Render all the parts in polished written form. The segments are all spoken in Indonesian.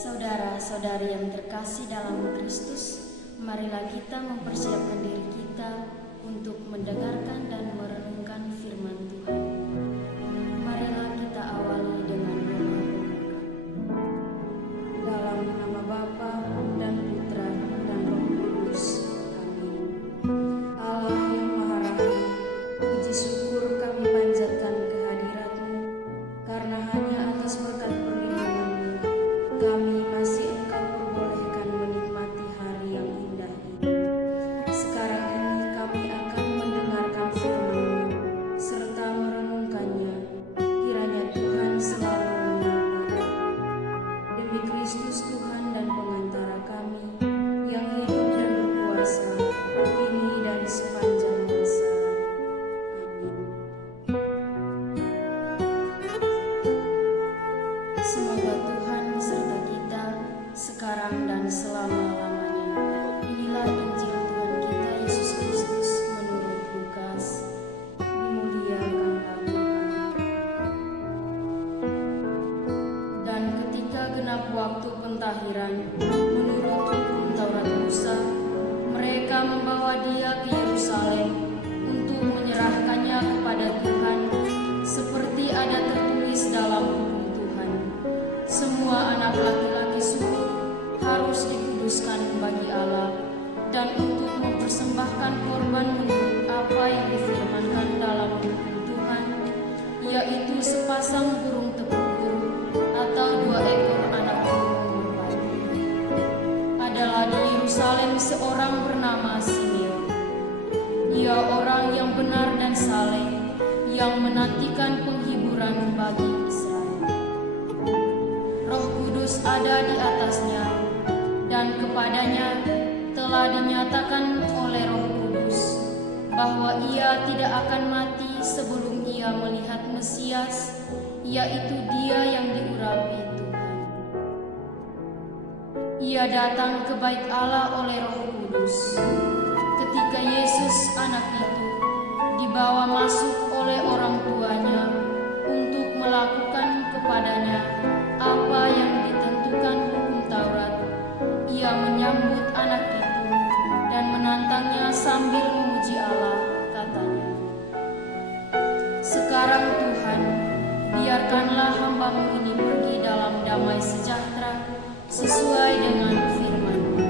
Saudara-saudari yang terkasih dalam Kristus, marilah kita mempersiapkan diri kita untuk mendengarkan dan merenungkan firman Tuhan. Marilah kita awali dengan doa. Dalam nama Bapa dan Putra dan Roh Kudus. Amin. Allah yang Maha Rahim, puji syukur kami panjatkan kehadirat-Mu, karena hanya atas berkat perlindungan-Mu kami masih Engkau perbolehkan menikmati hari yang indah ini. Sekarang ini kami akan mendengarkan firman-Mu serta merenungkannya. Kiranya Tuhan selalu menyertai. Demi Kristus Tuhan dan pengantara kami yang hidup dan berkuasa kini dan sepanjang masa. Amin. Semoga Tuhan beserta kita sekarang dan selama-lamanya. Inilah Injil Tuhan kita Yesus Kristus menurut Lukas. Dimuliakanlah Tuhan. Dan ketika genap waktu pentahiran menurut hukum Taurat Musa, mereka membawa Dia ke Yerusalem untuk menyerahkannya kepada Tuhan, seperti ada tertulis dalam hukum Tuhan. Semua anak laki-laki sulung harus dikuduskan bagi Allah dan untuk mempersembahkan korban menurut apa yang difirmankan dalam hukum Tuhan, yaitu sepasang burung tekukur atau 2 ekor anak burung merpati. Adalah di Yerusalem seorang bernama Simeon. Ia orang yang benar dan saleh, yang menantikan penghiburan bagi Israel. Roh Kudus ada di atasnya, dan kepadanya telah dinyatakan oleh Roh Kudus bahwa ia tidak akan mati sebelum ia melihat Mesias, yaitu Dia yang diurapi Tuhan. Ia datang ke bait Allah oleh Roh Kudus. Ketika Yesus anak itu dibawa masuk oleh orang tuanya untuk melakukan kepadanya apa yang ditentukan hukum Taurat, ia menyambut anak itu dan menantangnya sambil memuji Allah, katanya, "Sekarang Tuhan, biarkanlah hamba-Mu ini pergi dalam damai sejahtera sesuai dengan firman-Mu.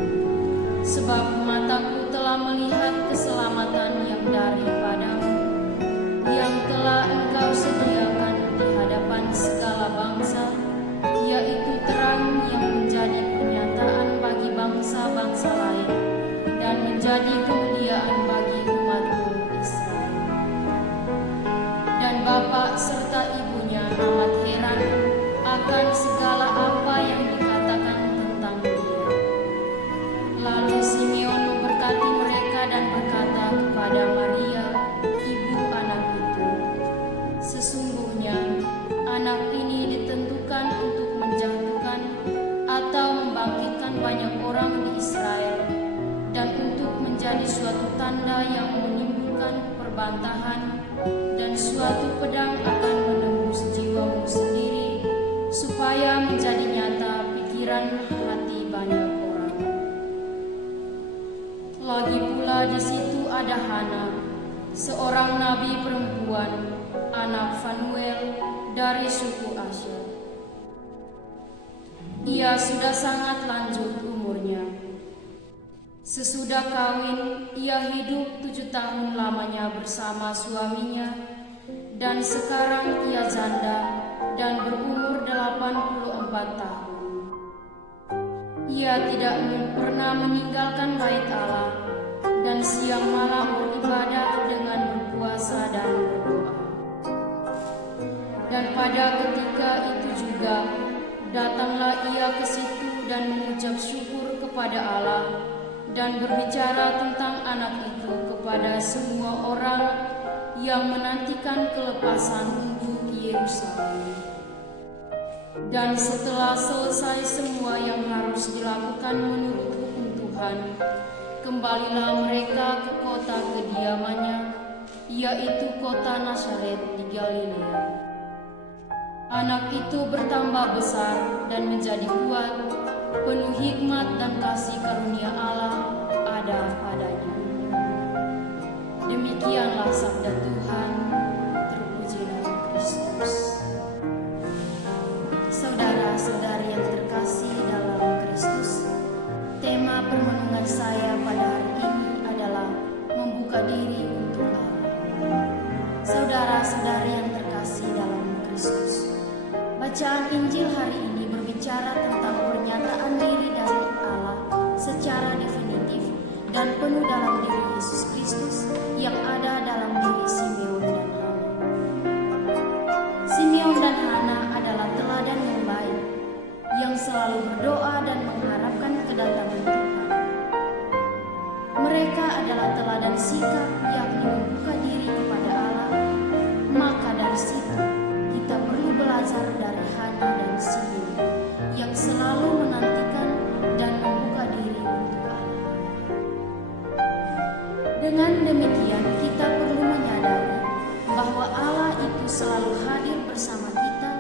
Sebab mataku telah melihat keselamatan yang daripada-Mu, yang telah Engkau sediakan di hadapan segala bangsa, yaitu terang yang menjadi pernyataan bagi bangsa-bangsa lain dan menjadi kemuliaan bagi umat-Mu Israel." Dan bapak serta ibunya amat heran akan segala apa yang dikatakan tentang Dia. Lalu Simeon memberkati mereka dan berkata kepada Maria, ibu anak itu, "Sesungguhnya anak ini ditentukan untuk menjatuhkan atau membangkitkan banyak orang di Israel, dan untuk menjadi suatu tanda yang menimbulkan perbantahan, dan suatu pedang akan menembus jiwa-Mu sendiri, supaya menjadi nyata pikiran hati banyak orang." Lagi pula di situ ada Hana, seorang nabi perempuan, anak Fanuel dari suku Asher. Ia sudah sangat lanjut umurnya. Sesudah kawin, ia hidup 7 tahun lamanya bersama suaminya, dan sekarang ia janda dan berumur 84 tahun. Ia tidak pernah meninggalkan bait Allah, dan siang malam beribadah dengan berpuasa dan berdoa. Dan pada ketika itu juga, datanglah ia ke situ dan mengucap syukur kepada Allah dan berbicara tentang anak itu kepada semua orang yang menantikan kelepasan untuk Yerusalem. Dan setelah selesai semua yang harus dilakukan menurut hukum Tuhan, kembalilah mereka ke kota kediamannya, yaitu kota Nazaret di Galilea. Anak itu bertambah besar dan menjadi kuat, penuh hikmat dan kasih karunia Allah ada padanya. Demikianlah sabda Tuhan, terpujilah Kristus. Saudara-saudari yang terkasih dalam Kristus, tema permenungan saya pada hari ini adalah membuka diri untuk Allah. Saudara-saudari yang terkasih dalam Kristus, bacaan Injil hari ini berbicara tentang pernyataan diri dari Allah secara definitif dan penuh dalam diri Yesus Kristus yang ada dalam diri Simeon dan Hana. Simeon dan Hana adalah teladan yang baik, yang selalu berdoa dan mengharapkan kedatangan Tuhan. Mereka adalah teladan sikap yakni membuka diri kepada Allah. Maka dari situ kita perlu belajar dari Hana dan Simeon yang selalu menantikan dan membuka diri untuk Allah. Dengan demikian kita perlu menyadari bahwa Allah itu selalu hadir bersama kita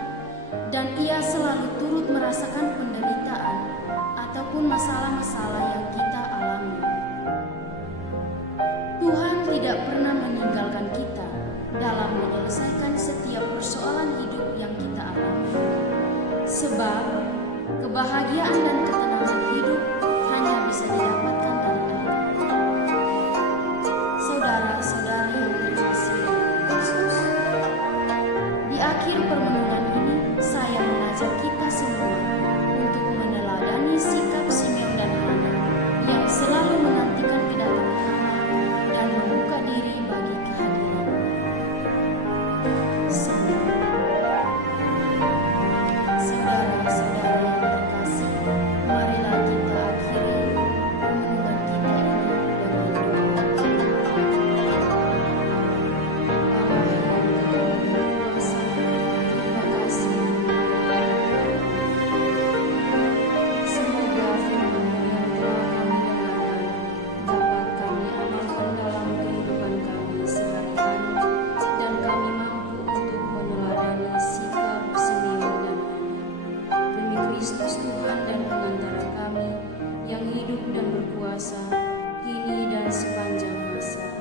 dan Ia selalu turut merasakan penderitaan ataupun masalah-masalah yang kita alami. Tuhan tidak pernah meninggalkan kita dalam menyelesaikan setiap persoalan hidup yang kita alami. Sebab kebahagiaan dan ketenangan hidup hanya bisa didapatkan dari Allah. Saudara-saudari yang terkasih dalam Kristus, di akhir permenungan ini saya mengajak kita semua untuk meneladani sikap Simeon dan Hana yang selalu menantikan kedatangan Allah dan membuka diri bagi kehadiran. Saudara-saudara yang terkasih, marilah kita akhiri permenungan kita ini dengan doa. Allah yang kuasa, terima kasih. Semoga firman yang telah kami dengarkan dapat kami amalkan dalam kehidupan kami sehari-hari dan kami mampu untuk meneladani sikap Simeon dan Hana. Demi Kristus Tuhan dan pengantara kami yang hidup dan berkuasa kini dan sepanjang masa.